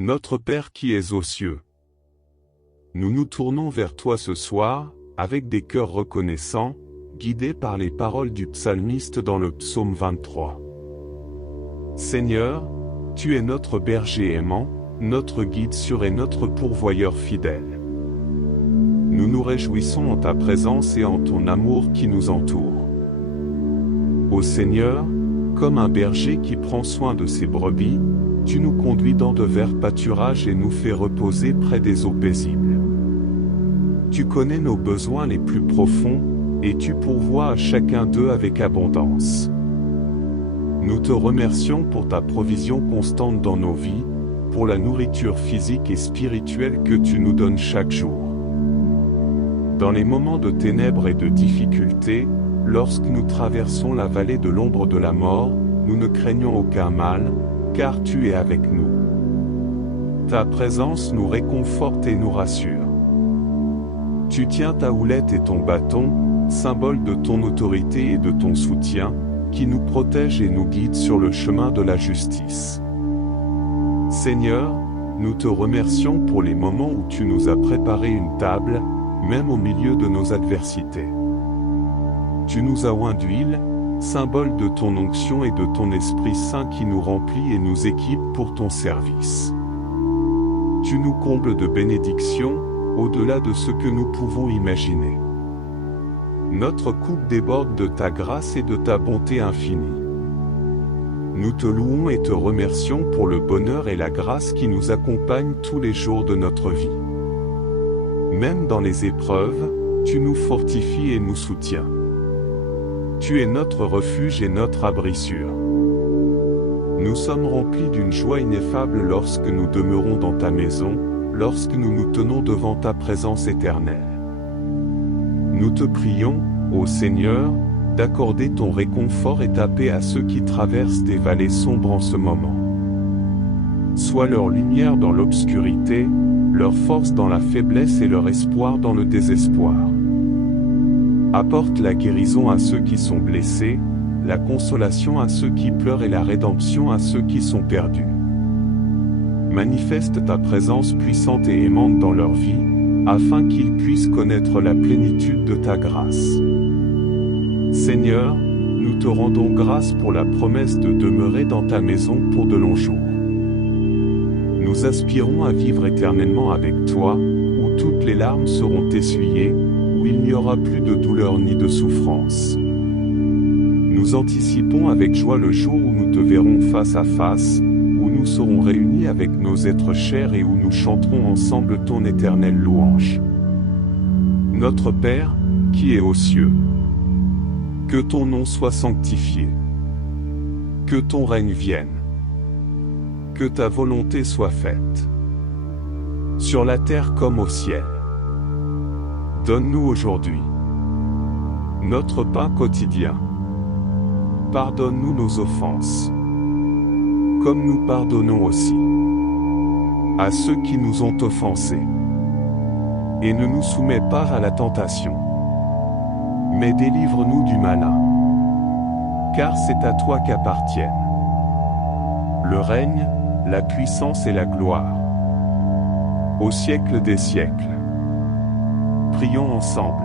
Notre Père qui es aux cieux, nous nous tournons vers toi ce soir, avec des cœurs reconnaissants, guidés par les paroles du psalmiste dans le psaume 23. Seigneur, tu es notre berger aimant, notre guide sûr et notre pourvoyeur fidèle. Nous nous réjouissons en ta présence et en ton amour qui nous entoure. Ô Seigneur, comme un berger qui prend soin de ses brebis, tu nous conduis dans de verts pâturages et nous fais reposer près des eaux paisibles. Tu connais nos besoins les plus profonds, et tu pourvois à chacun d'eux avec abondance. Nous te remercions pour ta provision constante dans nos vies, pour la nourriture physique et spirituelle que tu nous donnes chaque jour. Dans les moments de ténèbres et de difficultés, lorsque nous traversons la vallée de l'ombre de la mort, nous ne craignons aucun mal, car tu es avec nous. Ta présence nous réconforte et nous rassure. Tu tiens ta houlette et ton bâton, symbole de ton autorité et de ton soutien, qui nous protège et nous guide sur le chemin de la justice. Seigneur, nous te remercions pour les moments où tu nous as préparé une table, même au milieu de nos adversités. Tu nous as oint d'huile, symbole de ton onction et de ton Esprit Saint qui nous remplit et nous équipe pour ton service. Tu nous combles de bénédictions, au-delà de ce que nous pouvons imaginer. Notre coupe déborde de ta grâce et de ta bonté infinie. Nous te louons et te remercions pour le bonheur et la grâce qui nous accompagnent tous les jours de notre vie. Même dans les épreuves, tu nous fortifies et nous soutiens. Tu es notre refuge et notre abri sûr. Nous sommes remplis d'une joie ineffable lorsque nous demeurons dans ta maison, lorsque nous nous tenons devant ta présence éternelle. Nous te prions, ô Seigneur, d'accorder ton réconfort et ta paix à ceux qui traversent des vallées sombres en ce moment. Sois leur lumière dans l'obscurité, leur force dans la faiblesse et leur espoir dans le désespoir. Apporte la guérison à ceux qui sont blessés, la consolation à ceux qui pleurent et la rédemption à ceux qui sont perdus. Manifeste ta présence puissante et aimante dans leur vie, afin qu'ils puissent connaître la plénitude de ta grâce. Seigneur, nous te rendons grâce pour la promesse de demeurer dans ta maison pour de longs jours. Nous aspirons à vivre éternellement avec toi, où toutes les larmes seront essuyées, où il n'y aura plus de douleur ni de souffrance. Nous anticipons avec joie le jour où nous te verrons face à face, où nous serons réunis avec nos êtres chers et où nous chanterons ensemble ton éternelle louange. Notre Père, qui es aux cieux, que ton nom soit sanctifié, que ton règne vienne, que ta volonté soit faite, sur la terre comme au ciel. Donne-nous aujourd'hui notre pain quotidien. Pardonne-nous nos offenses, comme nous pardonnons aussi à ceux qui nous ont offensés. Et ne nous soumets pas à la tentation, mais délivre-nous du malin. Car c'est à toi qu'appartiennent le règne, la puissance et la gloire, au siècle des siècles. Prions ensemble.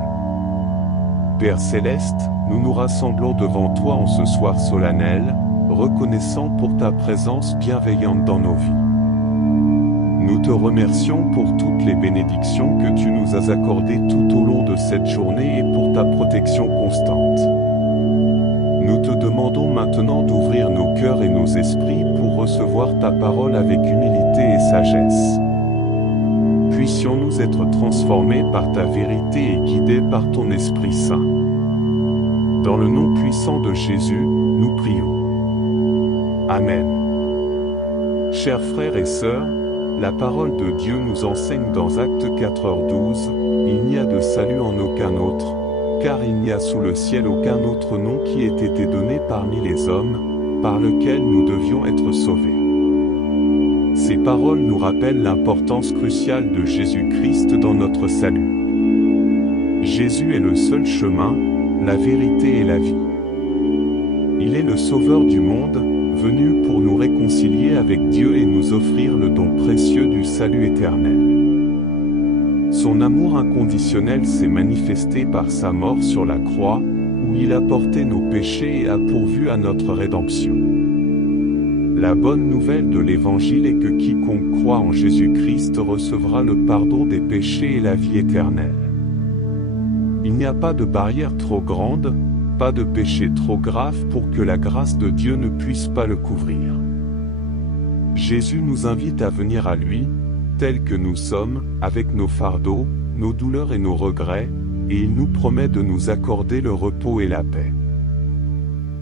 Père céleste, nous nous rassemblons devant toi en ce soir solennel, reconnaissant pour ta présence bienveillante dans nos vies. Nous te remercions pour toutes les bénédictions que tu nous as accordées tout au long de cette journée et pour ta protection constante. Nous te demandons maintenant d'ouvrir nos cœurs et nos esprits pour recevoir ta parole avec humilité et sagesse. Puissions-nous être transformés par ta vérité et guidés par ton Esprit Saint. Dans le nom puissant de Jésus, nous prions. Amen. Chers frères et sœurs, la parole de Dieu nous enseigne dans Actes 4h12, « Il n'y a de salut en aucun autre, car il n'y a sous le ciel aucun autre nom qui ait été donné parmi les hommes, par lequel nous devions être sauvés. » Ces paroles nous rappellent l'importance cruciale de Jésus-Christ dans notre salut. Jésus est le seul chemin, la vérité et la vie. Il est le Sauveur du monde, venu pour nous réconcilier avec Dieu et nous offrir le don précieux du salut éternel. Son amour inconditionnel s'est manifesté par sa mort sur la croix, où il a porté nos péchés et a pourvu à notre rédemption. La bonne nouvelle de l'Évangile est que quiconque croit en Jésus-Christ recevra le pardon des péchés et la vie éternelle. Il n'y a pas de barrière trop grande, pas de péché trop grave pour que la grâce de Dieu ne puisse pas le couvrir. Jésus nous invite à venir à lui, tels que nous sommes, avec nos fardeaux, nos douleurs et nos regrets, et il nous promet de nous accorder le repos et la paix.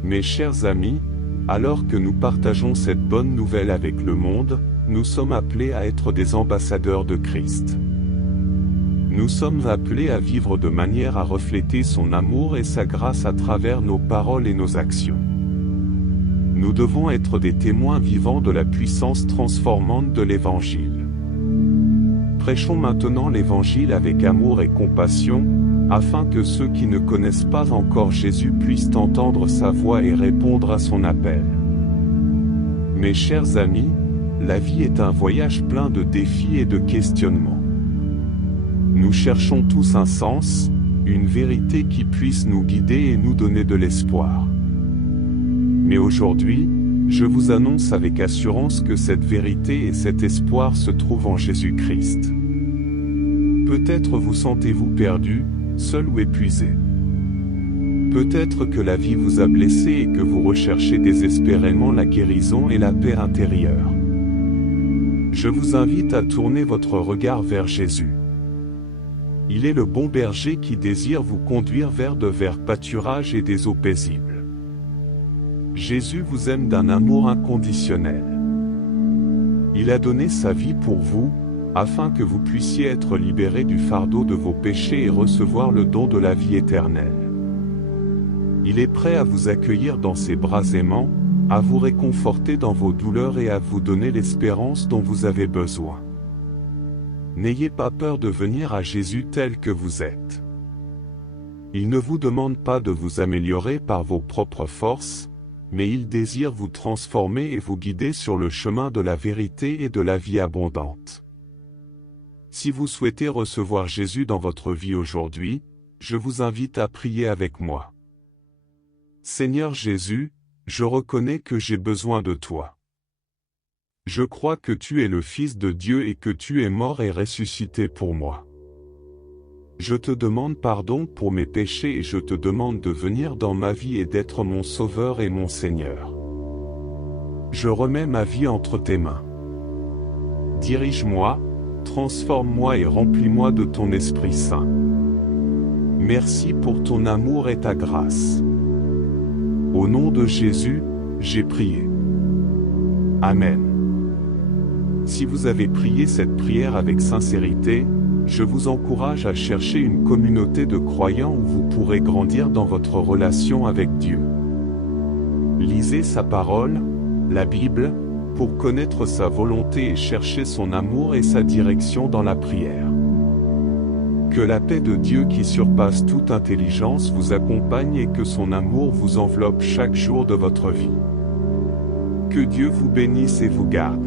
Mes chers amis, alors que nous partageons cette bonne nouvelle avec le monde, nous sommes appelés à être des ambassadeurs de Christ. Nous sommes appelés à vivre de manière à refléter son amour et sa grâce à travers nos paroles et nos actions. Nous devons être des témoins vivants de la puissance transformante de l'Évangile. Prêchons maintenant l'Évangile avec amour et compassion, afin que ceux qui ne connaissent pas encore Jésus puissent entendre sa voix et répondre à son appel. Mes chers amis, la vie est un voyage plein de défis et de questionnements. Nous cherchons tous un sens, une vérité qui puisse nous guider et nous donner de l'espoir. Mais aujourd'hui, je vous annonce avec assurance que cette vérité et cet espoir se trouvent en Jésus-Christ. Peut-être vous sentez-vous perdu, seul ou épuisé. Peut-être que la vie vous a blessé et que vous recherchez désespérément la guérison et la paix intérieure. Je vous invite à tourner votre regard vers Jésus. Il est le bon berger qui désire vous conduire vers de verts pâturages et des eaux paisibles. Jésus vous aime d'un amour inconditionnel. Il a donné sa vie pour vous, afin que vous puissiez être libérés du fardeau de vos péchés et recevoir le don de la vie éternelle. Il est prêt à vous accueillir dans ses bras aimants, à vous réconforter dans vos douleurs et à vous donner l'espérance dont vous avez besoin. N'ayez pas peur de venir à Jésus tel que vous êtes. Il ne vous demande pas de vous améliorer par vos propres forces, mais il désire vous transformer et vous guider sur le chemin de la vérité et de la vie abondante. Si vous souhaitez recevoir Jésus dans votre vie aujourd'hui, je vous invite à prier avec moi. Seigneur Jésus, je reconnais que j'ai besoin de toi. Je crois que tu es le Fils de Dieu et que tu es mort et ressuscité pour moi. Je te demande pardon pour mes péchés et je te demande de venir dans ma vie et d'être mon Sauveur et mon Seigneur. Je remets ma vie entre tes mains. Dirige-moi, transforme-moi et remplis-moi de ton Esprit Saint. Merci pour ton amour et ta grâce. Au nom de Jésus, j'ai prié. Amen. Si vous avez prié cette prière avec sincérité, je vous encourage à chercher une communauté de croyants où vous pourrez grandir dans votre relation avec Dieu. Lisez sa parole, la Bible, pour connaître sa volonté et chercher son amour et sa direction dans la prière. Que la paix de Dieu qui surpasse toute intelligence vous accompagne et que son amour vous enveloppe chaque jour de votre vie. Que Dieu vous bénisse et vous garde.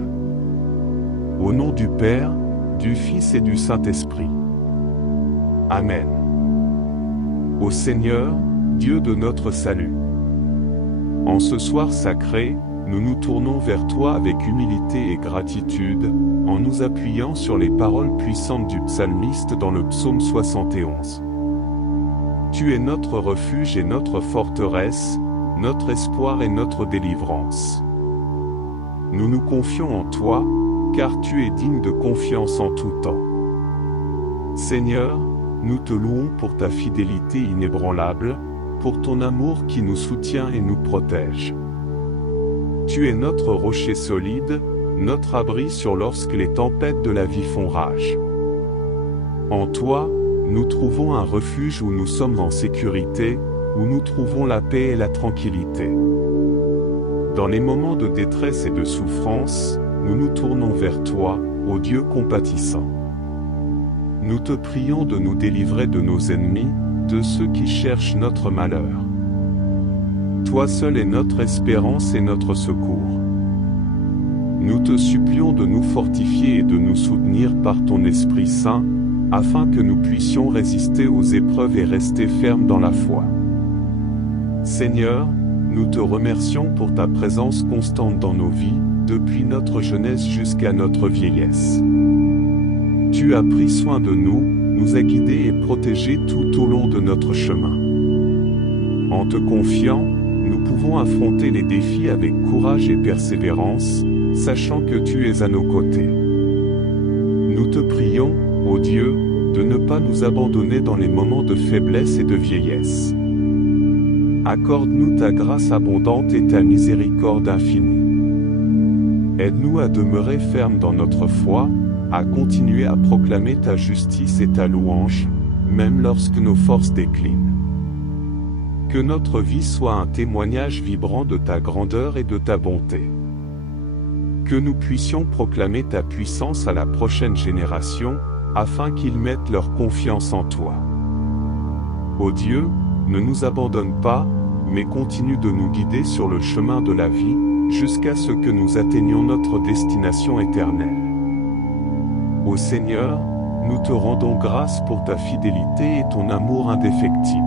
Au nom du Père, du Fils et du Saint-Esprit. Amen. Ô Seigneur, Dieu de notre salut. En ce soir sacré, nous nous tournons vers toi avec humilité et gratitude, en nous appuyant sur les paroles puissantes du psalmiste dans le psaume 71. Tu es notre refuge et notre forteresse, notre espoir et notre délivrance. Nous nous confions en toi, car tu es digne de confiance en tout temps. Seigneur, nous te louons pour ta fidélité inébranlable, pour ton amour qui nous soutient et nous protège. Tu es notre rocher solide, notre abri lorsque les tempêtes de la vie font rage. En toi, nous trouvons un refuge où nous sommes en sécurité, où nous trouvons la paix et la tranquillité. Dans les moments de détresse et de souffrance, nous nous tournons vers toi, ô Dieu compatissant. Nous te prions de nous délivrer de nos ennemis, de ceux qui cherchent notre malheur. Toi seul es notre espérance et notre secours. Nous te supplions de nous fortifier et de nous soutenir par ton Esprit Saint, afin que nous puissions résister aux épreuves et rester fermes dans la foi. Seigneur, nous te remercions pour ta présence constante dans nos vies, depuis notre jeunesse jusqu'à notre vieillesse. Tu as pris soin de nous, nous as guidés et protégés tout au long de notre chemin. En te confiant, nous pouvons affronter les défis avec courage et persévérance, sachant que tu es à nos côtés. Nous te prions, ô Dieu, de ne pas nous abandonner dans les moments de faiblesse et de vieillesse. Accorde-nous ta grâce abondante et ta miséricorde infinie. Aide-nous à demeurer fermes dans notre foi, à continuer à proclamer ta justice et ta louange, même lorsque nos forces déclinent. Que notre vie soit un témoignage vibrant de ta grandeur et de ta bonté. Que nous puissions proclamer ta puissance à la prochaine génération, afin qu'ils mettent leur confiance en toi. Ô Dieu, ne nous abandonne pas, mais continue de nous guider sur le chemin de la vie, jusqu'à ce que nous atteignions notre destination éternelle. Ô Seigneur, nous te rendons grâce pour ta fidélité et ton amour indéfectible.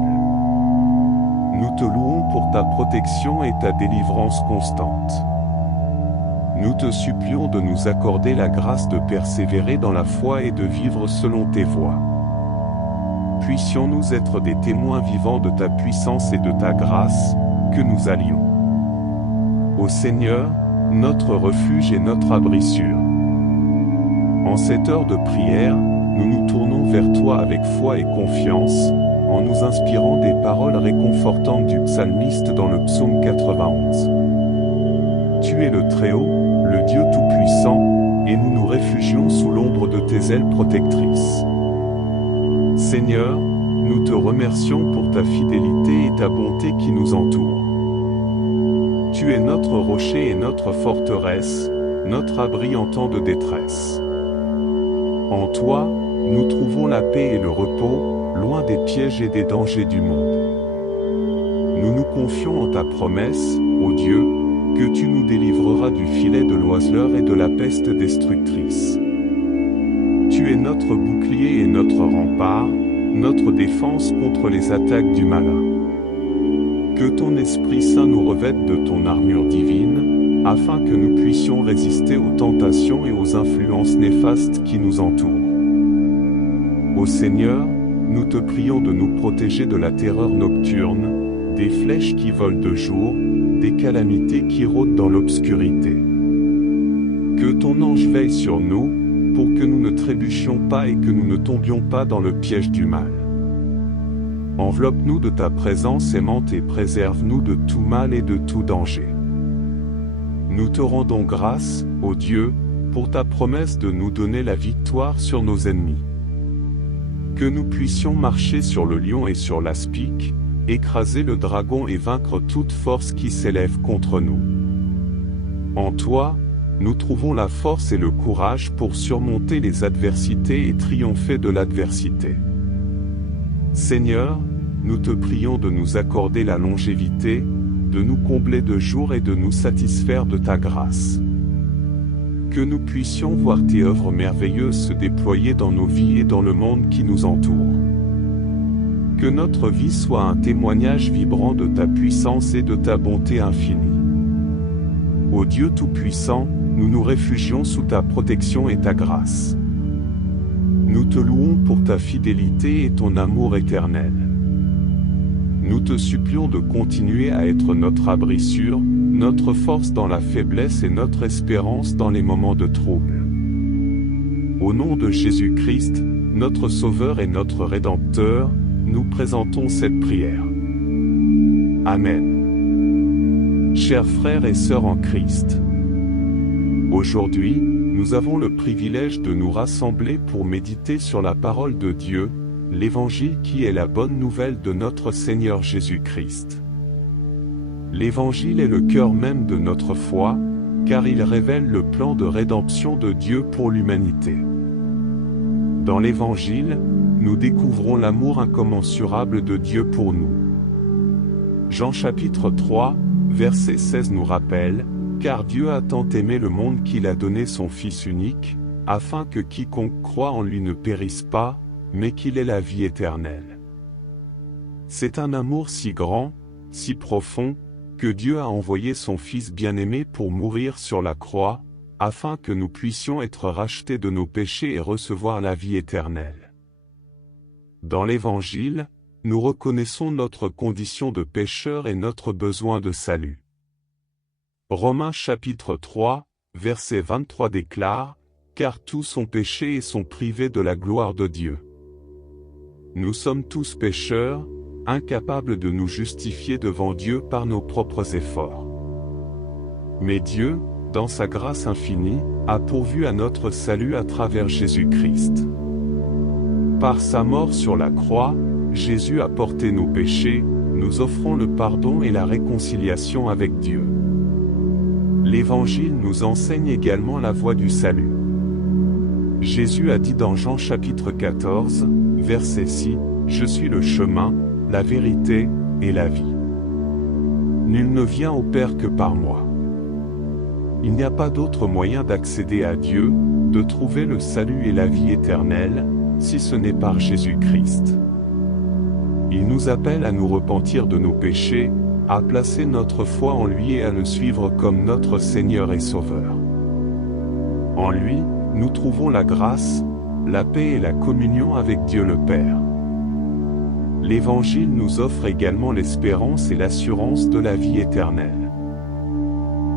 Nous te louons pour ta protection et ta délivrance constante. Nous te supplions de nous accorder la grâce de persévérer dans la foi et de vivre selon tes voies. Puissions-nous être des témoins vivants de ta puissance et de ta grâce, que nous allions. Ô Seigneur, notre refuge et notre abri sûr. En cette heure de prière, nous nous tournons vers toi avec foi et confiance, en nous inspirant des paroles réconfortantes du psalmiste dans le psaume 91. Tu es le Très-Haut, le Dieu Tout-Puissant, et nous nous réfugions sous l'ombre de tes ailes protectrices. Seigneur, nous te remercions pour ta fidélité et ta bonté qui nous entourent. Tu es notre rocher et notre forteresse, notre abri en temps de détresse. En toi, nous trouvons la paix et le repos, loin des pièges et des dangers du monde. Nous nous confions en ta promesse, ô Dieu, que tu nous délivreras du filet de l'oiseleur et de la peste destructrice. Tu es notre bouclier et notre rempart, notre défense contre les attaques du malin. Que ton Esprit Saint nous revête de ton armure divine, afin que nous puissions résister aux tentations et aux influences néfastes qui nous entourent. Ô Seigneur, nous te prions de nous protéger de la terreur nocturne, des flèches qui volent de jour, des calamités qui rôdent dans l'obscurité. Que ton ange veille sur nous, pour que nous ne trébuchions pas et que nous ne tombions pas dans le piège du mal. Enveloppe-nous de ta présence aimante et préserve-nous de tout mal et de tout danger. Nous te rendons grâce, ô Dieu, pour ta promesse de nous donner la victoire sur nos ennemis. Que nous puissions marcher sur le lion et sur l'aspic, écraser le dragon et vaincre toute force qui s'élève contre nous. En toi, nous trouvons la force et le courage pour surmonter les adversités et triompher de l'adversité. Seigneur, nous te prions de nous accorder la longévité, de nous combler de jours et de nous satisfaire de ta grâce. Que nous puissions voir tes œuvres merveilleuses se déployer dans nos vies et dans le monde qui nous entoure. Que notre vie soit un témoignage vibrant de ta puissance et de ta bonté infinie. Ô Dieu Tout-Puissant, nous nous réfugions sous ta protection et ta grâce. Nous te louons pour ta fidélité et ton amour éternel. Nous te supplions de continuer à être notre abri sûr, notre force dans la faiblesse et notre espérance dans les moments de trouble. Au nom de Jésus-Christ, notre Sauveur et notre Rédempteur, nous présentons cette prière. Amen. Chers frères et sœurs en Christ, aujourd'hui, nous avons le privilège de nous rassembler pour méditer sur la parole de Dieu, l'Évangile qui est la bonne nouvelle de notre Seigneur Jésus-Christ. L'Évangile est le cœur même de notre foi, car il révèle le plan de rédemption de Dieu pour l'humanité. Dans l'Évangile, nous découvrons l'amour incommensurable de Dieu pour nous. Jean chapitre 3, verset 16 nous rappelle, « Car Dieu a tant aimé le monde qu'il a donné son Fils unique, afin que quiconque croit en lui ne périsse pas, mais qu'il ait la vie éternelle. » C'est un amour si grand, si profond, que Dieu a envoyé son Fils bien-aimé pour mourir sur la croix, afin que nous puissions être rachetés de nos péchés et recevoir la vie éternelle. Dans l'Évangile, nous reconnaissons notre condition de pécheur et notre besoin de salut. Romains chapitre 3, verset 23 déclare, « Car tous ont péché et sont privés de la gloire de Dieu. » Nous sommes tous pécheurs, incapables de nous justifier devant Dieu par nos propres efforts. Mais Dieu, dans sa grâce infinie, a pourvu à notre salut à travers Jésus-Christ. Par sa mort sur la croix, Jésus a porté nos péchés, nous offrant le pardon et la réconciliation avec Dieu. L'Évangile nous enseigne également la voie du salut. Jésus a dit dans Jean chapitre 14, verset 6, « Je suis le chemin, la vérité, et la vie. Nul ne vient au Père que par moi. » Il n'y a pas d'autre moyen d'accéder à Dieu, de trouver le salut et la vie éternelle, si ce n'est par Jésus-Christ. Il nous appelle à nous repentir de nos péchés, à placer notre foi en lui et à le suivre comme notre Seigneur et Sauveur. En lui, nous trouvons la grâce, la paix et la communion avec Dieu le Père. L'Évangile nous offre également l'espérance et l'assurance de la vie éternelle.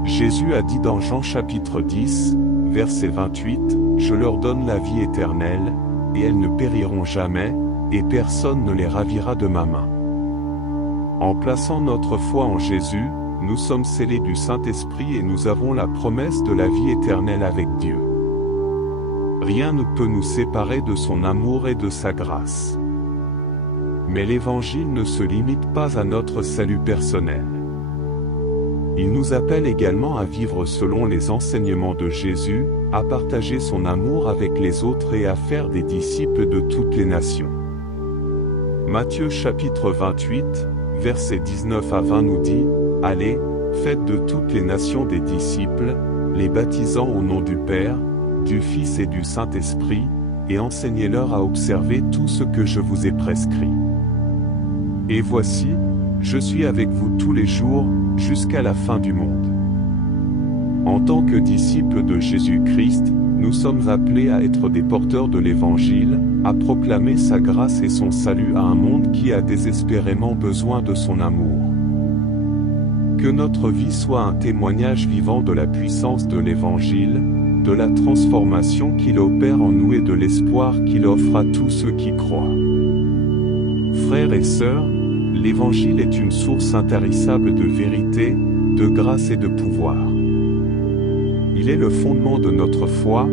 Jésus a dit dans Jean chapitre 10, verset 28, « Je leur donne la vie éternelle, et elles ne périront jamais, et personne ne les ravira de ma main. » En plaçant notre foi en Jésus, nous sommes scellés du Saint-Esprit et nous avons la promesse de la vie éternelle avec Dieu. Rien ne peut nous séparer de son amour et de sa grâce. Mais l'Évangile ne se limite pas à notre salut personnel. Il nous appelle également à vivre selon les enseignements de Jésus, à partager son amour avec les autres et à faire des disciples de toutes les nations. Matthieu chapitre 28, versets 19 à 20 nous dit, « Allez, faites de toutes les nations des disciples, les baptisant au nom du Père, du Fils et du Saint-Esprit, et enseignez-leur à observer tout ce que je vous ai prescrit. Et voici, je suis avec vous tous les jours, jusqu'à la fin du monde. » En tant que disciples de Jésus-Christ, nous sommes appelés à être des porteurs de l'Évangile, à proclamer sa grâce et son salut à un monde qui a désespérément besoin de son amour. Que notre vie soit un témoignage vivant de la puissance de l'Évangile, de la transformation qu'il opère en nous et de l'espoir qu'il offre à tous ceux qui croient. Frères et sœurs, l'Évangile est une source intarissable de vérité, de grâce et de pouvoir. Il est le fondement de notre foi,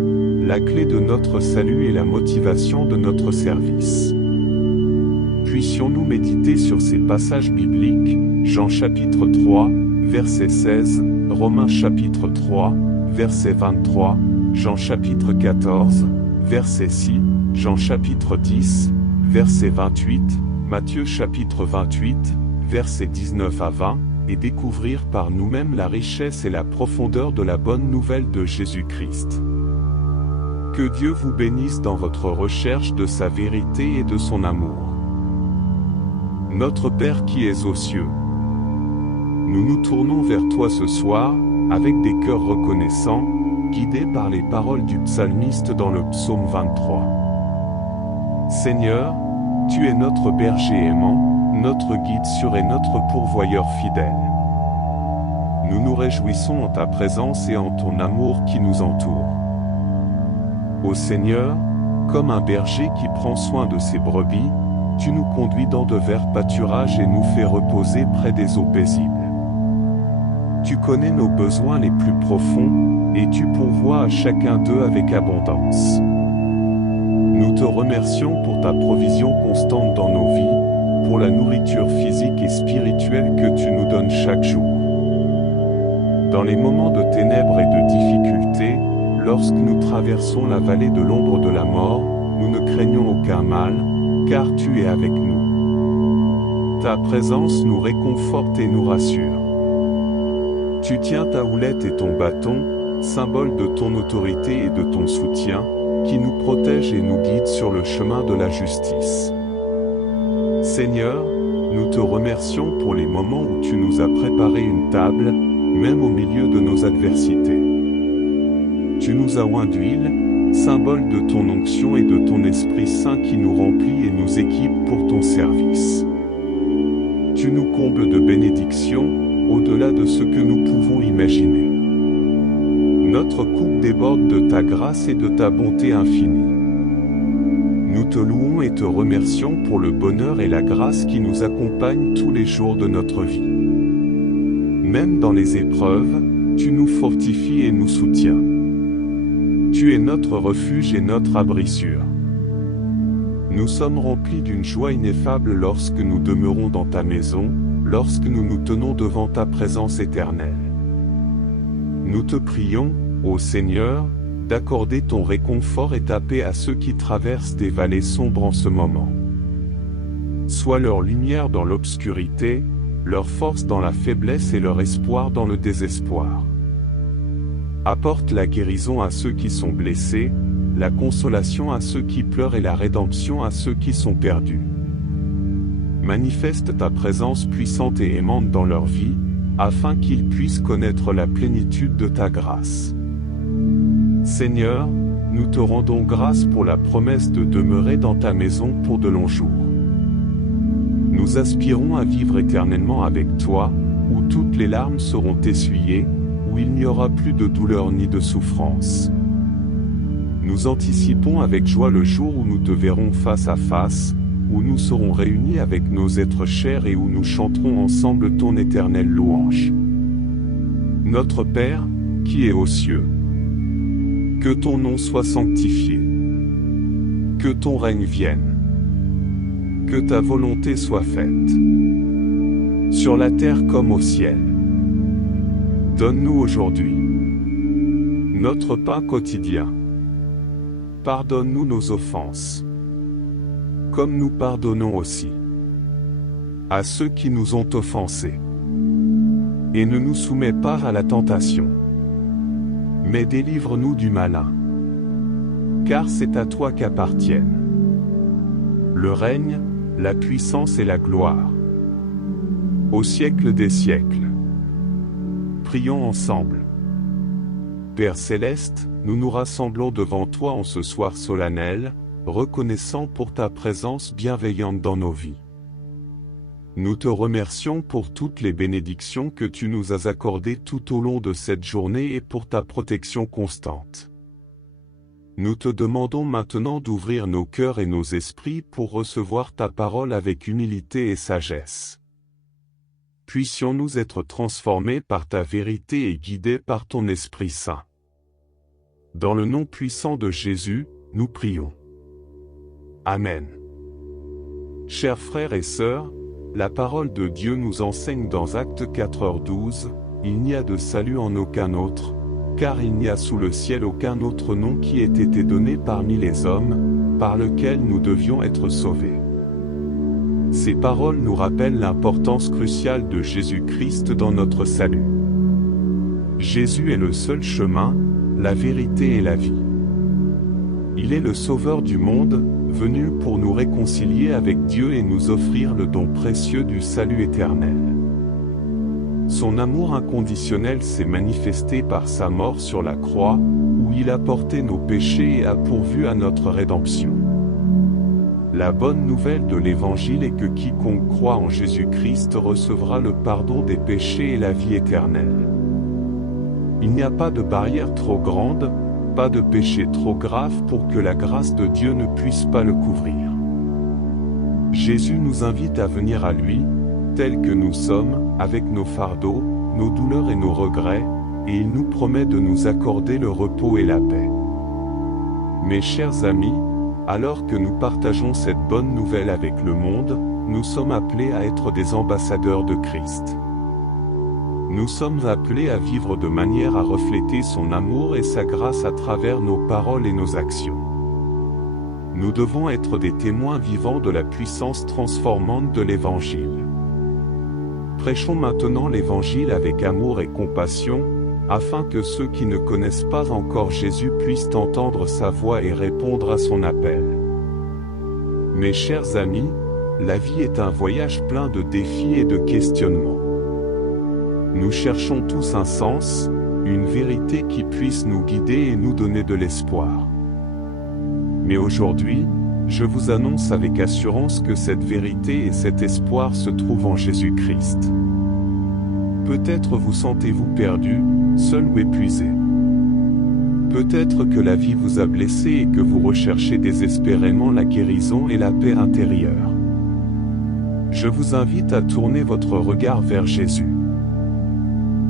la clé de notre salut et la motivation de notre service. Puissions-nous méditer sur ces passages bibliques, Jean chapitre 3, verset 16, Romains chapitre 3, verset 23, Jean chapitre 14, verset 6, Jean chapitre 10, verset 28, Matthieu chapitre 28, verset 19 à 20, et découvrir par nous-mêmes la richesse et la profondeur de la bonne nouvelle de Jésus-Christ. Que Dieu vous bénisse dans votre recherche de sa vérité et de son amour. Notre Père qui es aux cieux, nous nous tournons vers toi ce soir, avec des cœurs reconnaissants, guidés par les paroles du psalmiste dans le psaume 23. Seigneur, tu es notre berger aimant, notre guide sûr et notre pourvoyeur fidèle. Nous nous réjouissons en ta présence et en ton amour qui nous entoure. Ô Seigneur, comme un berger qui prend soin de ses brebis, tu nous conduis dans de verts pâturages et nous fais reposer près des eaux paisibles. Tu connais nos besoins les plus profonds, et tu pourvois à chacun d'eux avec abondance. Nous te remercions pour ta provision constante dans nos vies, pour la nourriture physique et spirituelle que tu nous donnes chaque jour. Dans les moments de ténèbres et de difficultés, lorsque nous traversons la vallée de l'ombre de la mort, nous ne craignons aucun mal, car tu es avec nous. Ta présence nous réconforte et nous rassure. Tu tiens ta houlette et ton bâton, symbole de ton autorité et de ton soutien, qui nous protège et nous guide sur le chemin de la justice. Seigneur, nous te remercions pour les moments où tu nous as préparé une table, même au milieu de nos adversités. Tu nous as oints d'huile, symbole de ton onction et de ton Esprit Saint qui nous remplit et nous équipe pour ton service. Tu nous combles de bénédictions, au-delà de ce que nous pouvons imaginer. Notre coupe déborde de ta grâce et de ta bonté infinie. Nous te louons et te remercions pour le bonheur et la grâce qui nous accompagnent tous les jours de notre vie. Même dans les épreuves, tu nous fortifies et nous soutiens. Tu es notre refuge et notre abri sûr. Nous sommes remplis d'une joie ineffable lorsque nous demeurons dans ta maison, lorsque nous nous tenons devant ta présence éternelle. Nous te prions, ô Seigneur, d'accorder ton réconfort et ta paix à ceux qui traversent des vallées sombres en ce moment. Sois leur lumière dans l'obscurité, leur force dans la faiblesse et leur espoir dans le désespoir. Apporte la guérison à ceux qui sont blessés, la consolation à ceux qui pleurent et la rédemption à ceux qui sont perdus. Manifeste ta présence puissante et aimante dans leur vie, afin qu'ils puissent connaître la plénitude de ta grâce. Seigneur, nous te rendons grâce pour la promesse de demeurer dans ta maison pour de longs jours. Nous aspirons à vivre éternellement avec toi, où toutes les larmes seront essuyées, où il n'y aura plus de douleur ni de souffrance. Nous anticipons avec joie le jour où nous te verrons face à face, où nous serons réunis avec nos êtres chers et où nous chanterons ensemble ton éternelle louange. Notre Père, qui es aux cieux, que ton nom soit sanctifié, que ton règne vienne, que ta volonté soit faite, sur la terre comme au ciel. Donne-nous aujourd'hui notre pain quotidien. Pardonne-nous nos offenses, comme nous pardonnons aussi à ceux qui nous ont offensés. Et ne nous soumets pas à la tentation, mais délivre-nous du malin. Car c'est à toi qu'appartiennent le règne, la puissance et la gloire, au siècle des siècles. Prions ensemble. Père céleste, nous nous rassemblons devant toi en ce soir solennel, reconnaissant pour ta présence bienveillante dans nos vies. Nous te remercions pour toutes les bénédictions que tu nous as accordées tout au long de cette journée et pour ta protection constante. Nous te demandons maintenant d'ouvrir nos cœurs et nos esprits pour recevoir ta parole avec humilité et sagesse. Puissions-nous être transformés par ta vérité et guidés par ton Esprit Saint. Dans le nom puissant de Jésus, nous prions. Amen. Chers frères et sœurs, la parole de Dieu nous enseigne dans Actes 4h12, « Il n'y a de salut en aucun autre, car il n'y a sous le ciel aucun autre nom qui ait été donné parmi les hommes, par lequel nous devions être sauvés. » Ces paroles nous rappellent l'importance cruciale de Jésus-Christ dans notre salut. Jésus est le seul chemin, la vérité et la vie. Il est le Sauveur du monde, venu pour nous réconcilier avec Dieu et nous offrir le don précieux du salut éternel. Son amour inconditionnel s'est manifesté par sa mort sur la croix, où il a porté nos péchés et a pourvu à notre rédemption. La bonne nouvelle de l'Évangile est que quiconque croit en Jésus-Christ recevra le pardon des péchés et la vie éternelle. Il n'y a pas de barrière trop grande, pas de péché trop grave pour que la grâce de Dieu ne puisse pas le couvrir. Jésus nous invite à venir à lui, tels que nous sommes, avec nos fardeaux, nos douleurs et nos regrets, et il nous promet de nous accorder le repos et la paix. Mes chers amis, alors que nous partageons cette bonne nouvelle avec le monde, nous sommes appelés à être des ambassadeurs de Christ. Nous sommes appelés à vivre de manière à refléter son amour et sa grâce à travers nos paroles et nos actions. Nous devons être des témoins vivants de la puissance transformante de l'Évangile. prêchons maintenant l'Évangile avec amour et compassion, afin que ceux qui ne connaissent pas encore Jésus puissent entendre sa voix et répondre à son appel. Mes chers amis, la vie est un voyage plein de défis et de questionnements. Nous cherchons tous un sens, une vérité qui puisse nous guider et nous donner de l'espoir. Mais aujourd'hui, je vous annonce avec assurance que cette vérité et cet espoir se trouvent en Jésus-Christ. Peut-être vous sentez-vous perdu, seul ou épuisé. Peut-être que la vie vous a blessé et que vous recherchez désespérément la guérison et la paix intérieure. Je vous invite à tourner votre regard vers Jésus.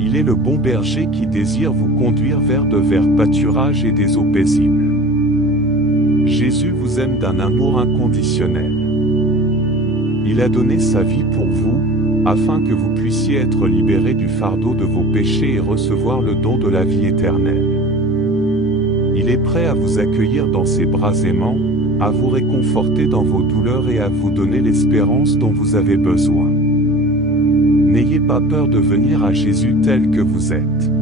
Il est le bon berger qui désire vous conduire vers de verts pâturages et des eaux paisibles. Jésus vous aime d'un amour inconditionnel. Il a donné sa vie pour vous, afin que vous puissiez être libérés du fardeau de vos péchés et recevoir le don de la vie éternelle. Il est prêt à vous accueillir dans ses bras aimants, à vous réconforter dans vos douleurs et à vous donner l'espérance dont vous avez besoin. N'ayez pas peur de venir à Jésus tel que vous êtes.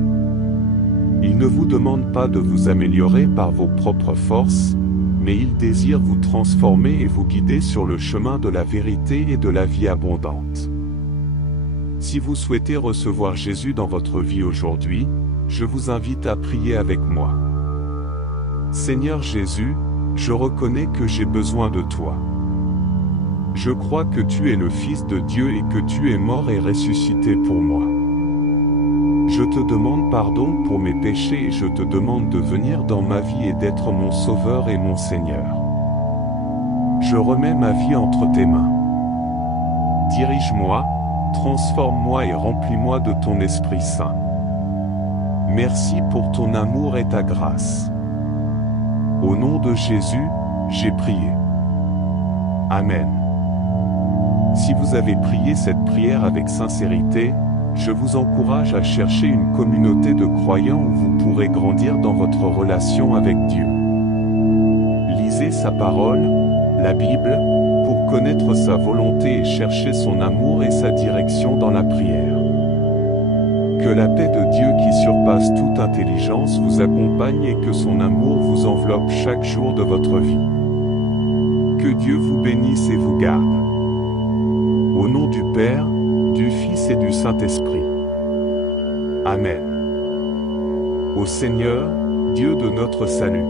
Il ne vous demande pas de vous améliorer par vos propres forces, mais il désire vous transformer et vous guider sur le chemin de la vérité et de la vie abondante. Si vous souhaitez recevoir Jésus dans votre vie aujourd'hui, je vous invite à prier avec moi. Seigneur Jésus, je reconnais que j'ai besoin de toi. Je crois que tu es le Fils de Dieu et que tu es mort et ressuscité pour moi. Je te demande pardon pour mes péchés et je te demande de venir dans ma vie et d'être mon Sauveur et mon Seigneur. Je remets ma vie entre tes mains. Dirige-moi, transforme-moi et remplis-moi de ton Esprit Saint. Merci pour ton amour et ta grâce. Au nom de Jésus, j'ai prié. Amen. Si vous avez prié cette prière avec sincérité, je vous encourage à chercher une communauté de croyants où vous pourrez grandir dans votre relation avec Dieu. Lisez sa parole, la Bible, pour connaître sa volonté et chercher son amour et sa direction dans la prière. Que la paix de Dieu qui surpasse toute intelligence vous accompagne et que son amour vous enveloppe chaque jour de votre vie. Que Dieu vous bénisse et vous garde. Au nom du Père, du Fils et du Saint-Esprit. Amen. Ô Seigneur, Dieu de notre salut.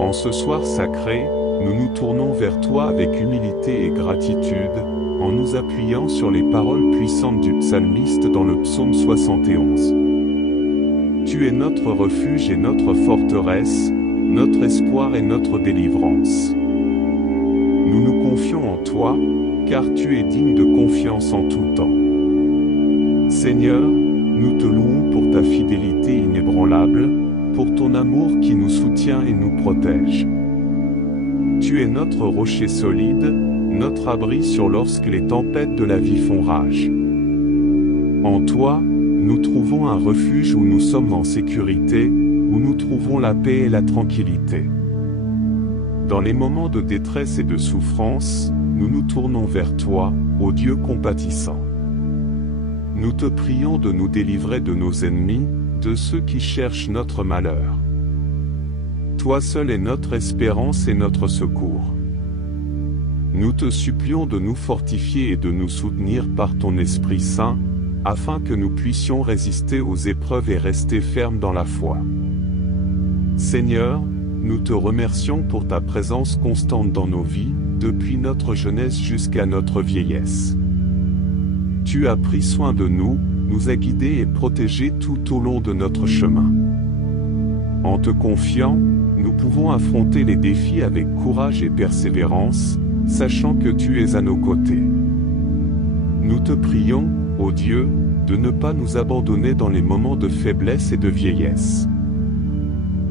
En ce soir sacré, nous nous tournons vers toi avec humilité et gratitude, en nous appuyant sur les paroles puissantes du psalmiste dans le psaume 71. Tu es notre refuge et notre forteresse, notre espoir et notre délivrance. Nous nous confions en toi, car tu es digne de confiance en tout temps. Seigneur, nous te louons pour ta fidélité inébranlable, pour ton amour qui nous soutient et nous protège. Tu es notre rocher solide, notre abri lorsque les tempêtes de la vie font rage. En toi, nous trouvons un refuge où nous sommes en sécurité, où nous trouvons la paix et la tranquillité. Dans les moments de détresse et de souffrance, nous nous tournons vers toi, ô Dieu compatissant. Nous te prions de nous délivrer de nos ennemis, de ceux qui cherchent notre malheur. Toi seul es notre espérance et notre secours. Nous te supplions de nous fortifier et de nous soutenir par ton Esprit Saint, afin que nous puissions résister aux épreuves et rester fermes dans la foi. Seigneur, nous te remercions pour ta présence constante dans nos vies, depuis notre jeunesse jusqu'à notre vieillesse. Tu as pris soin de nous, nous as guidés et protégés tout au long de notre chemin. En te confiant, nous pouvons affronter les défis avec courage et persévérance, sachant que tu es à nos côtés. Nous te prions, ô Dieu, de ne pas nous abandonner dans les moments de faiblesse et de vieillesse.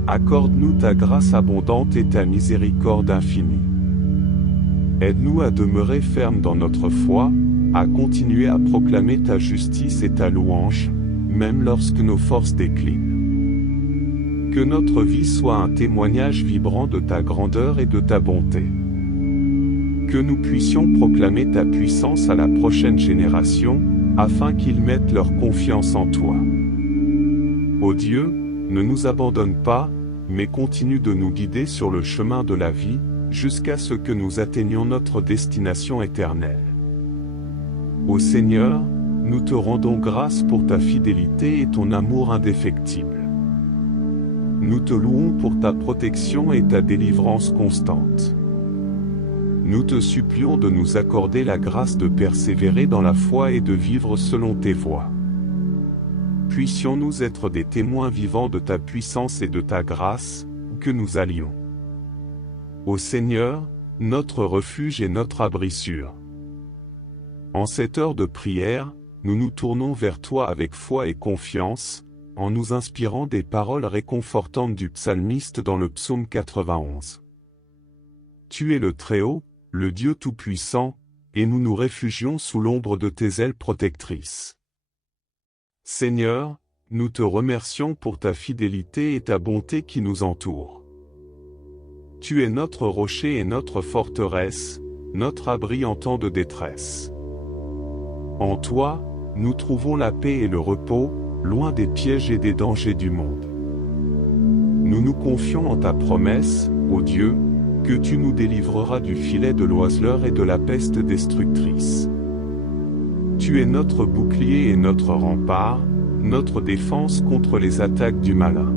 Accorde-nous ta grâce abondante et ta miséricorde infinie. Aide-nous à demeurer fermes dans notre foi, à continuer à proclamer ta justice et ta louange, même lorsque nos forces déclinent. Que notre vie soit un témoignage vibrant de ta grandeur et de ta bonté. Que nous puissions proclamer ta puissance à la prochaine génération, afin qu'ils mettent leur confiance en toi. Ô Dieu, ne nous abandonne pas, mais continue de nous guider sur le chemin de la vie, jusqu'à ce que nous atteignions notre destination éternelle. Ô Seigneur, nous te rendons grâce pour ta fidélité et ton amour indéfectible. Nous te louons pour ta protection et ta délivrance constante. Nous te supplions de nous accorder la grâce de persévérer dans la foi et de vivre selon tes voies. Puissions-nous être des témoins vivants de ta puissance et de ta grâce, où que nous allions. Ô Seigneur, notre refuge et notre abri sûr. En cette heure de prière, nous nous tournons vers toi avec foi et confiance, en nous inspirant des paroles réconfortantes du psalmiste dans le psaume 91. Tu es le Très-Haut, le Dieu Tout-Puissant, et nous nous réfugions sous l'ombre de tes ailes protectrices. Seigneur, nous te remercions pour ta fidélité et ta bonté qui nous entourent. Tu es notre rocher et notre forteresse, notre abri en temps de détresse. En toi, nous trouvons la paix et le repos, loin des pièges et des dangers du monde. Nous nous confions en ta promesse, ô Dieu, que tu nous délivreras du filet de l'oiseleur et de la peste destructrice. Tu es notre bouclier et notre rempart, notre défense contre les attaques du malin.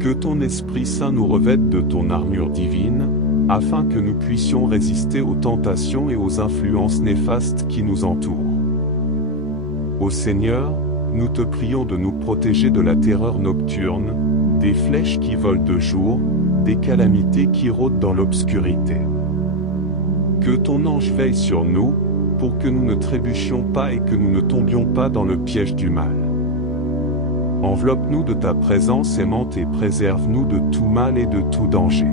Que ton Esprit Saint nous revête de ton armure divine, afin que nous puissions résister aux tentations et aux influences néfastes qui nous entourent. Ô Seigneur, nous te prions de nous protéger de la terreur nocturne, des flèches qui volent de jour, des calamités qui rôdent dans l'obscurité. Que ton ange veille sur nous, pour que nous ne trébuchions pas et que nous ne tombions pas dans le piège du mal. Enveloppe-nous de ta présence aimante et préserve-nous de tout mal et de tout danger.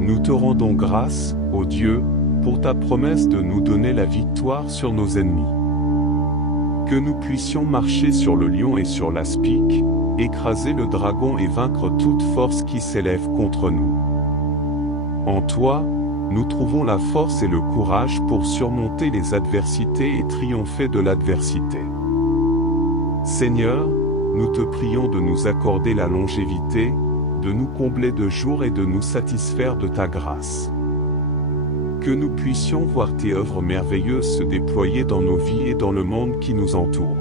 Nous te rendons grâce, ô Dieu, pour ta promesse de nous donner la victoire sur nos ennemis. Que nous puissions marcher sur le lion et sur l'aspic, écraser le dragon et vaincre toute force qui s'élève contre nous. En toi, nous trouvons la force et le courage pour surmonter les adversités et triompher de l'adversité. Seigneur, nous te prions de nous accorder la longévité, de nous combler de jours et de nous satisfaire de ta grâce. Que nous puissions voir tes œuvres merveilleuses se déployer dans nos vies et dans le monde qui nous entoure.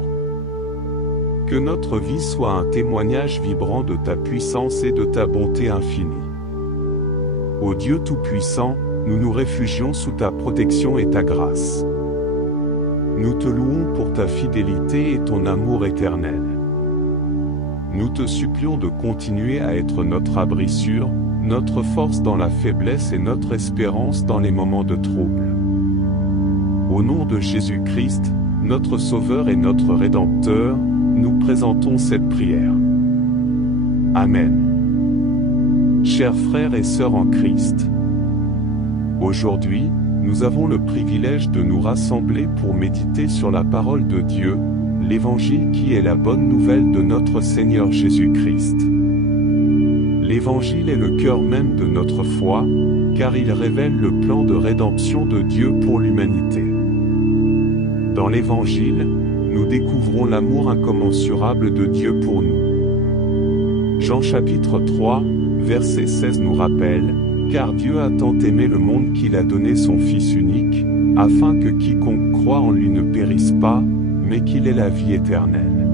Que notre vie soit un témoignage vibrant de ta puissance et de ta bonté infinie. Ô Dieu Tout-Puissant, nous nous réfugions sous ta protection et ta grâce. Nous te louons pour ta fidélité et ton amour éternel. Nous te supplions de continuer à être notre abri sûr, notre force dans la faiblesse et notre espérance dans les moments de trouble. Au nom de Jésus-Christ, notre Sauveur et notre Rédempteur, nous présentons cette prière. Amen. Chers frères et sœurs en Christ, aujourd'hui, nous avons le privilège de nous rassembler pour méditer sur la parole de Dieu, l'Évangile qui est la bonne nouvelle de notre Seigneur Jésus-Christ. L'Évangile est le cœur même de notre foi, car il révèle le plan de rédemption de Dieu pour l'humanité. Dans l'Évangile, nous découvrons l'amour incommensurable de Dieu pour nous. Jean chapitre 3, verset 16 nous rappelle, « Car Dieu a tant aimé le monde qu'il a donné son Fils unique, afin que quiconque croit en lui ne périsse pas, mais qu'il ait la vie éternelle. »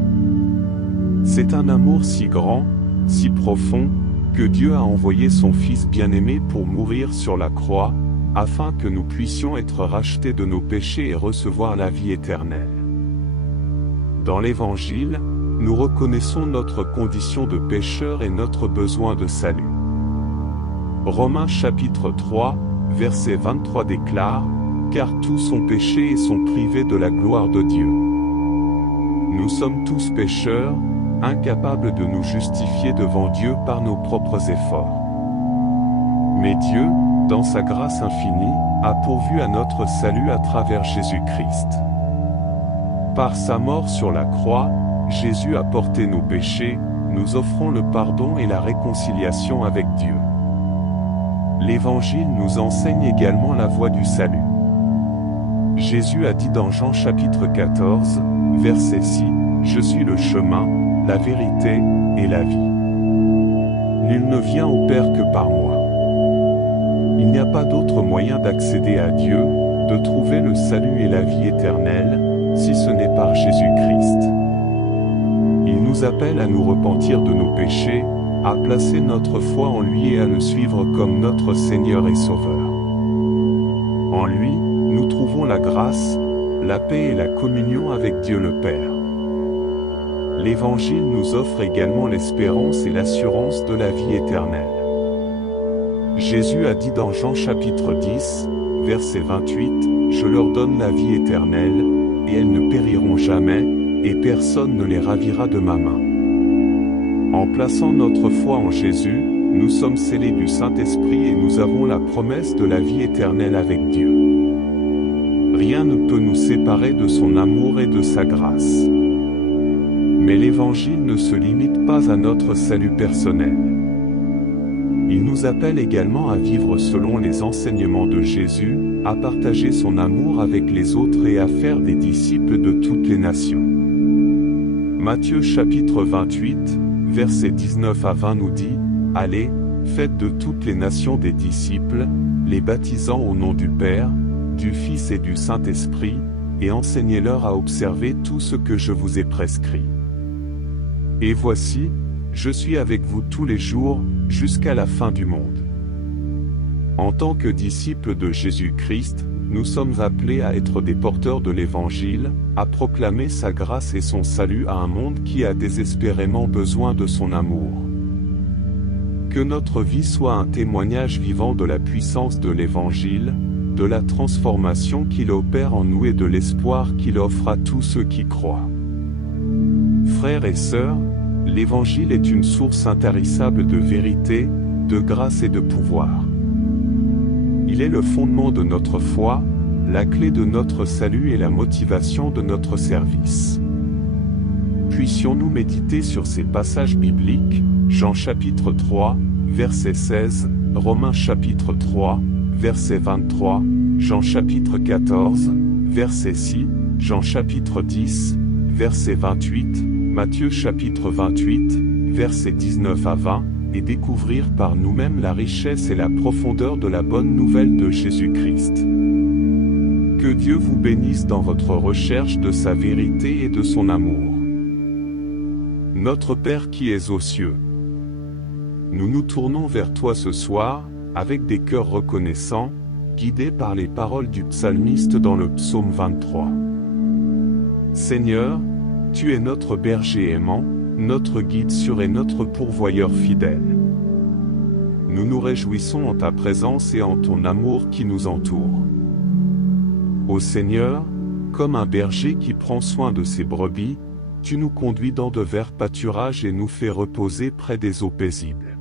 C'est un amour si grand, si profond, que Dieu a envoyé son Fils bien-aimé pour mourir sur la croix, afin que nous puissions être rachetés de nos péchés et recevoir la vie éternelle. Dans l'Évangile, nous reconnaissons notre condition de pécheur et notre besoin de salut. Romains chapitre 3, verset 23 déclare, « Car tous ont péché et sont privés de la gloire de Dieu. » Nous sommes tous pécheurs, incapables de nous justifier devant Dieu par nos propres efforts. Mais Dieu, dans sa grâce infinie, a pourvu à notre salut à travers Jésus-Christ. Par sa mort sur la croix, Jésus a porté nos péchés, nous offrant le pardon et la réconciliation avec Dieu. L'Évangile nous enseigne également la voie du salut. Jésus a dit dans Jean chapitre 14, verset 6, « Je suis le chemin, la vérité et la vie. Nul ne vient au Père que par moi. » Il n'y a pas d'autre moyen d'accéder à Dieu, de trouver le salut et la vie éternelle, si ce n'est par Jésus-Christ. Il nous appelle à nous repentir de nos péchés, à placer notre foi en lui et à le suivre comme notre Seigneur et Sauveur. En lui, nous trouvons la grâce, la paix et la communion avec Dieu le Père. L'Évangile nous offre également l'espérance et l'assurance de la vie éternelle. Jésus a dit dans Jean chapitre 10, verset 28, « Je leur donne la vie éternelle, et elles ne périront jamais, et personne ne les ravira de ma main. » En plaçant notre foi en Jésus, nous sommes scellés du Saint-Esprit et nous avons la promesse de la vie éternelle avec Dieu. Rien ne peut nous séparer de son amour et de sa grâce. Mais l'Évangile ne se limite pas à notre salut personnel. Il nous appelle également à vivre selon les enseignements de Jésus, à partager son amour avec les autres et à faire des disciples de toutes les nations. Matthieu chapitre 28, versets 19 à 20 nous dit, « Allez, faites de toutes les nations des disciples, les baptisant au nom du Père, du Fils et du Saint-Esprit, et enseignez-leur à observer tout ce que je vous ai prescrit. Et voici, je suis avec vous tous les jours, jusqu'à la fin du monde. » En tant que disciples de Jésus-Christ, nous sommes appelés à être des porteurs de l'Évangile, à proclamer sa grâce et son salut à un monde qui a désespérément besoin de son amour. Que notre vie soit un témoignage vivant de la puissance de l'Évangile, de la transformation qu'il opère en nous et de l'espoir qu'il offre à tous ceux qui croient. Frères et sœurs, l'Évangile est une source intarissable de vérité, de grâce et de pouvoir. Il est le fondement de notre foi, la clé de notre salut et la motivation de notre service. Puissions-nous méditer sur ces passages bibliques, Jean chapitre 3, verset 16, Romains chapitre 3, verset 23, Jean chapitre 14, verset 6, Jean chapitre 10, verset 28, Matthieu chapitre 28, verset 19 à 20, et découvrir par nous-mêmes la richesse et la profondeur de la bonne nouvelle de Jésus-Christ. Que Dieu vous bénisse dans votre recherche de sa vérité et de son amour. Notre Père qui es aux cieux, nous nous tournons vers toi ce soir, avec des cœurs reconnaissants, guidés par les paroles du psalmiste dans le psaume 23. Seigneur, tu es notre berger aimant, notre guide sûr et notre pourvoyeur fidèle. Nous nous réjouissons en ta présence et en ton amour qui nous entoure. Ô Seigneur, comme un berger qui prend soin de ses brebis, tu nous conduis dans de verts pâturages et nous fais reposer près des eaux paisibles.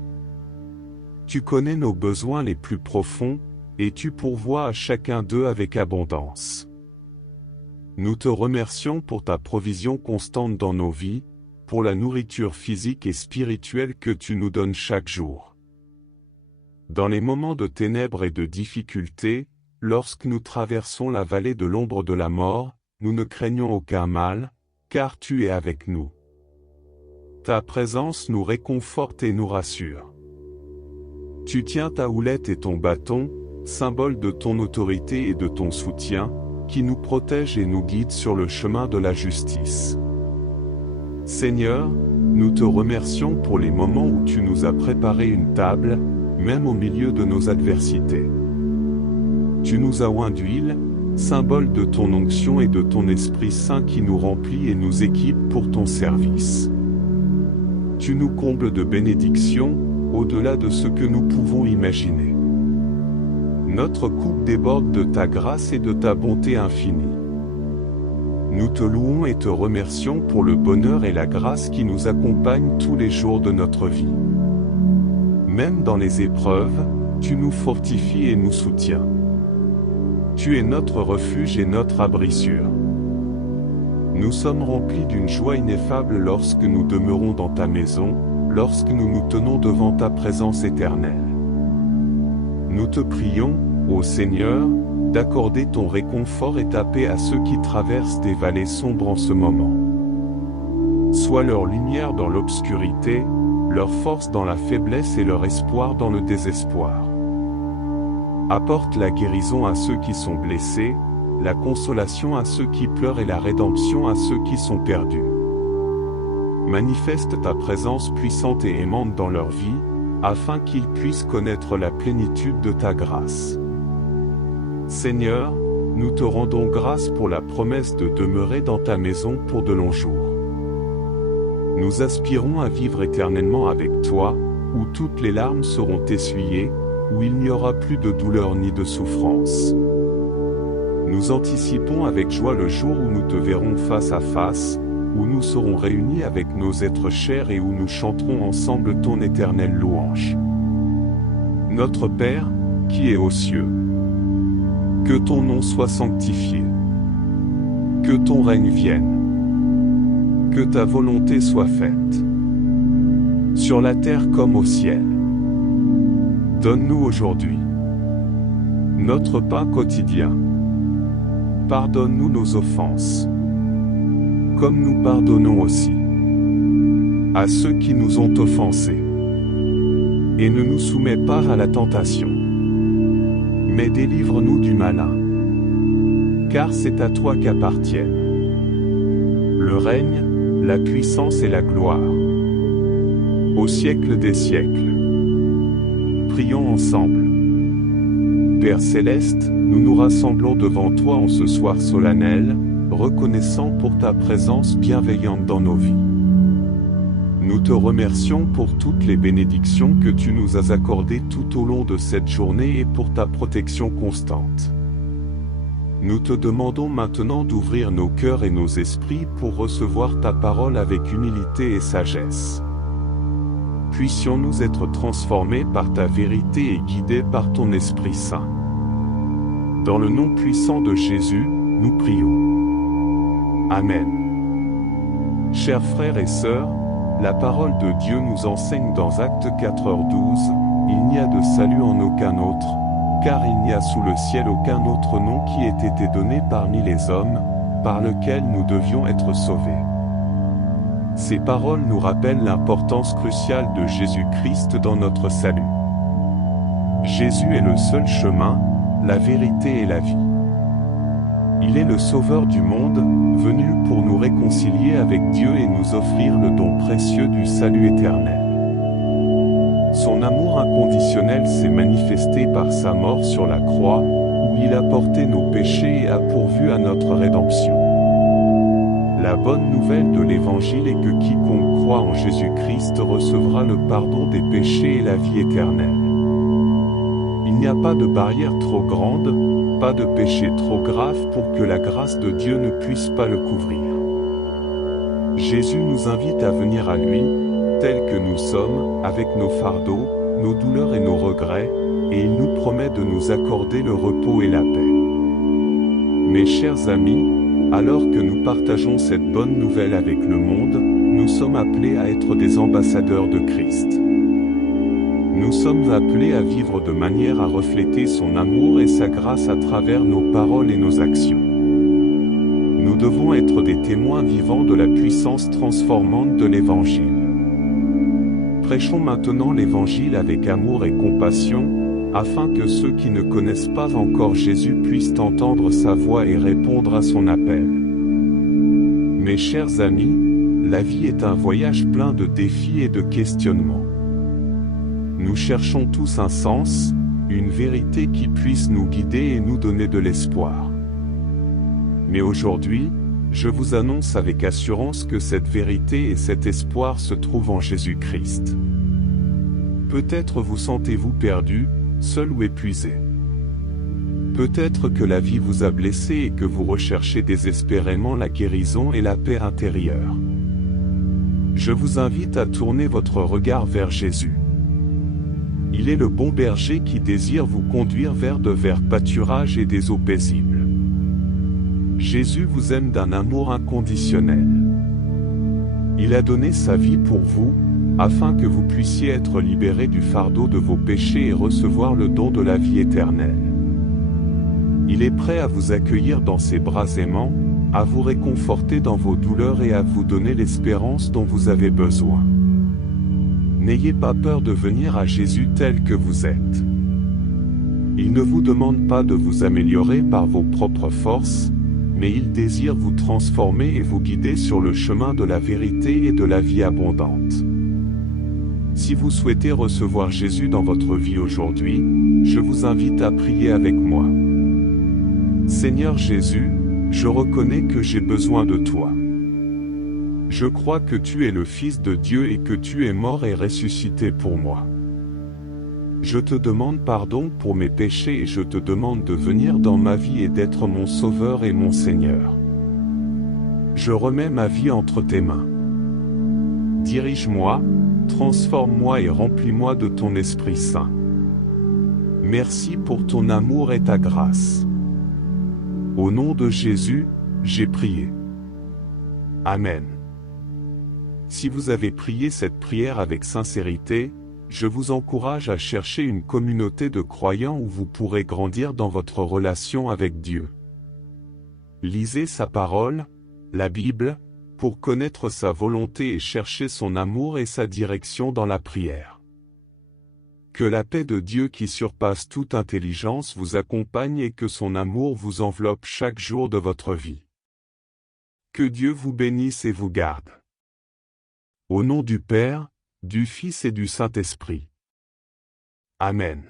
Tu connais nos besoins les plus profonds, et tu pourvois à chacun d'eux avec abondance. Nous te remercions pour ta provision constante dans nos vies, pour la nourriture physique et spirituelle que tu nous donnes chaque jour. Dans les moments de ténèbres et de difficultés, lorsque nous traversons la vallée de l'ombre de la mort, nous ne craignons aucun mal, car tu es avec nous. Ta présence nous réconforte et nous rassure. Tu tiens ta houlette et ton bâton, symbole de ton autorité et de ton soutien, qui nous protège et nous guide sur le chemin de la justice. Seigneur, nous te remercions pour les moments où tu nous as préparé une table, même au milieu de nos adversités. Tu nous as oint d'huile, symbole de ton onction et de ton Esprit Saint qui nous remplit et nous équipe pour ton service. Tu nous combles de bénédictions, au-delà de ce que nous pouvons imaginer. Notre coupe déborde de ta grâce et de ta bonté infinie. Nous te louons et te remercions pour le bonheur et la grâce qui nous accompagnent tous les jours de notre vie. Même dans les épreuves, tu nous fortifies et nous soutiens. Tu es notre refuge et notre abri sûr. Nous sommes remplis d'une joie ineffable lorsque nous demeurons dans ta maison, lorsque nous nous tenons devant ta présence éternelle. Nous te prions, ô Seigneur, d'accorder ton réconfort et ta paix à ceux qui traversent des vallées sombres en ce moment. Sois leur lumière dans l'obscurité, leur force dans la faiblesse et leur espoir dans le désespoir. Apporte la guérison à ceux qui sont blessés, la consolation à ceux qui pleurent et la rédemption à ceux qui sont perdus. Manifeste ta présence puissante et aimante dans leur vie, afin qu'ils puissent connaître la plénitude de ta grâce. Seigneur, nous te rendons grâce pour la promesse de demeurer dans ta maison pour de longs jours. Nous aspirons à vivre éternellement avec toi, où toutes les larmes seront essuyées, où il n'y aura plus de douleur ni de souffrance. Nous anticipons avec joie le jour où nous te verrons face à face, où nous serons réunis avec nos êtres chers et où nous chanterons ensemble ton éternelle louange. Notre Père, qui est aux cieux, que ton nom soit sanctifié, que ton règne vienne, que ta volonté soit faite, sur la terre comme au ciel. Donne-nous aujourd'hui notre pain quotidien. Pardonne-nous nos offenses, comme nous pardonnons aussi à ceux qui nous ont offensés. Et ne nous soumets pas à la tentation, mais délivre-nous du malin. Car c'est à toi qu'appartiennent le règne, la puissance et la gloire, au siècle des siècles. Prions ensemble. Père céleste, nous nous rassemblons devant toi en ce soir solennel, reconnaissant pour ta présence bienveillante dans nos vies. Nous te remercions pour toutes les bénédictions que tu nous as accordées tout au long de cette journée et pour ta protection constante. Nous te demandons maintenant d'ouvrir nos cœurs et nos esprits pour recevoir ta parole avec humilité et sagesse. Puissions-nous être transformés par ta vérité et guidés par ton Esprit Saint. Dans le nom puissant de Jésus, nous prions. Amen. Chers frères et sœurs, la parole de Dieu nous enseigne dans Actes 4h12, « Il n'y a de salut en aucun autre, car il n'y a sous le ciel aucun autre nom qui ait été donné parmi les hommes, par lequel nous devions être sauvés. » Ces paroles nous rappellent l'importance cruciale de Jésus-Christ dans notre salut. Jésus est le seul chemin, la vérité et la vie. Il est le Sauveur du monde, venu pour nous réconcilier avec Dieu et nous offrir le don précieux du salut éternel. Son amour inconditionnel s'est manifesté par sa mort sur la croix, où il a porté nos péchés et a pourvu à notre rédemption. La bonne nouvelle de l'Évangile est que quiconque croit en Jésus-Christ recevra le pardon des péchés et la vie éternelle. Il n'y a pas de barrière trop grande, pas de péché trop grave pour que la grâce de Dieu ne puisse pas le couvrir. Jésus nous invite à venir à lui, tels que nous sommes, avec nos fardeaux, nos douleurs et nos regrets, et il nous promet de nous accorder le repos et la paix. Mes chers amis, alors que nous partageons cette bonne nouvelle avec le monde, nous sommes appelés à être des ambassadeurs de Christ. Nous sommes appelés à vivre de manière à refléter son amour et sa grâce à travers nos paroles et nos actions. Nous devons être des témoins vivants de la puissance transformante de l'Évangile. Prêchons maintenant l'Évangile avec amour et compassion, afin que ceux qui ne connaissent pas encore Jésus puissent entendre sa voix et répondre à son appel. Mes chers amis, la vie est un voyage plein de défis et de questionnements. Nous cherchons tous un sens, une vérité qui puisse nous guider et nous donner de l'espoir. Mais aujourd'hui, je vous annonce avec assurance que cette vérité et cet espoir se trouvent en Jésus-Christ. Peut-être vous sentez-vous perdu, seul ou épuisé. Peut-être que la vie vous a blessé et que vous recherchez désespérément la guérison et la paix intérieure. Je vous invite à tourner votre regard vers Jésus. Il est le bon berger qui désire vous conduire vers de verts pâturages et des eaux paisibles. Jésus vous aime d'un amour inconditionnel. Il a donné sa vie pour vous, afin que vous puissiez être libérés du fardeau de vos péchés et recevoir le don de la vie éternelle. Il est prêt à vous accueillir dans ses bras aimants, à vous réconforter dans vos douleurs et à vous donner l'espérance dont vous avez besoin. N'ayez pas peur de venir à Jésus tel que vous êtes. Il ne vous demande pas de vous améliorer par vos propres forces, mais il désire vous transformer et vous guider sur le chemin de la vérité et de la vie abondante. Si vous souhaitez recevoir Jésus dans votre vie aujourd'hui, je vous invite à prier avec moi. Seigneur Jésus, je reconnais que j'ai besoin de toi. Je crois que tu es le Fils de Dieu et que tu es mort et ressuscité pour moi. Je te demande pardon pour mes péchés et je te demande de venir dans ma vie et d'être mon Sauveur et mon Seigneur. Je remets ma vie entre tes mains. Dirige-moi, transforme-moi et remplis-moi de ton Esprit Saint. Merci pour ton amour et ta grâce. Au nom de Jésus, j'ai prié. Amen. Si vous avez prié cette prière avec sincérité, je vous encourage à chercher une communauté de croyants où vous pourrez grandir dans votre relation avec Dieu. Lisez sa parole, la Bible, pour connaître sa volonté et chercher son amour et sa direction dans la prière. Que la paix de Dieu qui surpasse toute intelligence vous accompagne et que son amour vous enveloppe chaque jour de votre vie. Que Dieu vous bénisse et vous garde. Au nom du Père, du Fils et du Saint-Esprit. Amen.